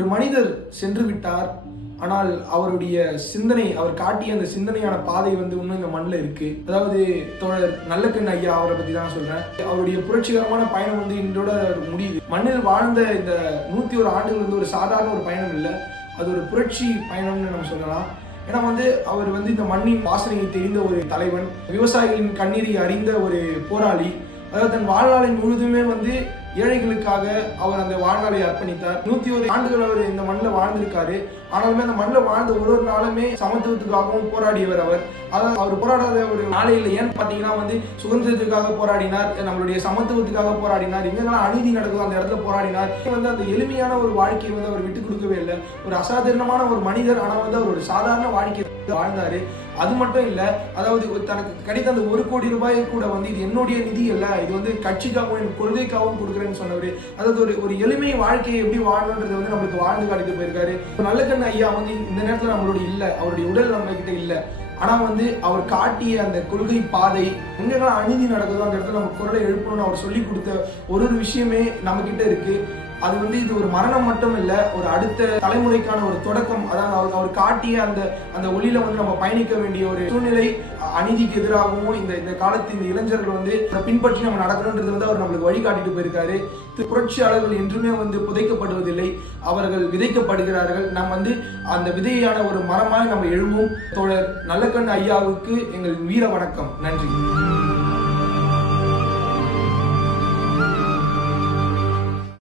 ஒரு மனிதர் சென்று விட்டார், ஆனால் அவருடைய சிந்தனை, அவர் காட்டிய அந்த சிந்தனையான பாதை இன்னும் இந்த மண்ணில் இருக்கு. அதாவது தோழர் நல்லக்கண் ஐயா அவரை பத்தி தான் சொல்றேன். அவருடைய புரட்சிகரமான பயணம் இன்றோட முடியுது. மண்ணில் வாழ்ந்த இந்த 101 ஆண்டுகள் ஒரு சாதாரண ஒரு பயணம் இல்லை, அது ஒரு புரட்சி பயணம்னு நம்ம சொல்லலாம். ஏன்னா அவர் இந்த மண்ணின் வாசனையை தெரிந்த ஒரு தலைவன், விவசாயிகளின் கண்ணீரை அறிந்த ஒரு போராளி. அதாவது தன் வாழ்நாளை முழுதுமே ஏழைகளுக்காக அவர் அந்த வாழ்நாளை அர்ப்பணித்தார். 101 ஆண்டுகள் அவர் இந்த மண்ணில் வாழ்ந்திருக்காரு. ஆனாலுமே அந்த மண்ணில் வாழ்ந்த ஒரு நாளுமே சமத்துவத்துக்காகவும் போராடியவர் அவர். அதாவது அவர் போராடாத ஒரு நாளே இல்லை. ஏன்னு பார்த்தீங்கன்னா சுதந்திரத்துக்காக போராடினார், நம்மளுடைய சமத்துவத்துக்காக போராடினார், எங்கெல்லாம் அநீதி நடக்குதோ அந்த இடத்துல போராடினார். அந்த எளிமையான ஒரு வாழ்க்கையை அவர் விட்டு கொடுக்கவே இல்லை. ஒரு அசாதாரணமான ஒரு மனிதர், ஆனால் அவர் ஒரு சாதாரண வாழ்க்கை வாழ்ந்தாரு. அது மட்டும் இல்ல, அதாவது தனக்கு கிடைத்த அந்த 1 கோடி ரூபாயை கூட இது என்னுடைய நிதி இல்ல, இது கட்சிக்காகவும் கொள்கைக்காகவும் கொடுக்குறேன்னு சொன்னவர். அதாவது ஒரு எளிமை வாழ்க்கையை எப்படி வாழணுன்றது நம்மளுக்கு வாழ்ந்து காட்டிட்டு போயிருக்காரு. நல்லக்கண் ஐயா இந்த நேரத்துல நம்மளோட இல்ல, அவருடைய உடல் நம்ம கிட்ட இல்ல. ஆனா அவர் காட்டிய அந்த கொள்கை பாதை, எங்கெல்லாம் அநீதி நடக்குதோ அந்த இடத்துல நம்ம குரலை எழுப்பணும்னு அவர் சொல்லி கொடுத்த ஒரு விஷயமே நம்ம கிட்ட இருக்கு. அது இது ஒரு மரணம் மட்டும் இல்ல, ஒரு அடுத்த தலைமுறைக்கான ஒரு தொடக்கம். அதாவது அவர் காட்டிய அந்த ஒளியில நம்ம பயணிக்க வேண்டிய ஒரு சூழ்நிலை. அநீதிக்கு எதிராகவும் இந்த காலத்து இந்த இளைஞர்கள் பின்பற்றி நம்ம நடக்கணும்ன்றது அவர் நம்மளுக்கு வழிகாட்டிட்டு போயிருக்காரு. புரட்சியாளர்கள் என்றுமே புதைக்கப்படுவதில்லை, அவர்கள் விதைக்கப்படுகிறார்கள். நாம் அந்த விதையான ஒரு மரமாய் நம்ம எழுவோம். தோழர் நல்லக்கண் ஐயாவுக்கு எங்கள் வீர வணக்கம். நன்றி.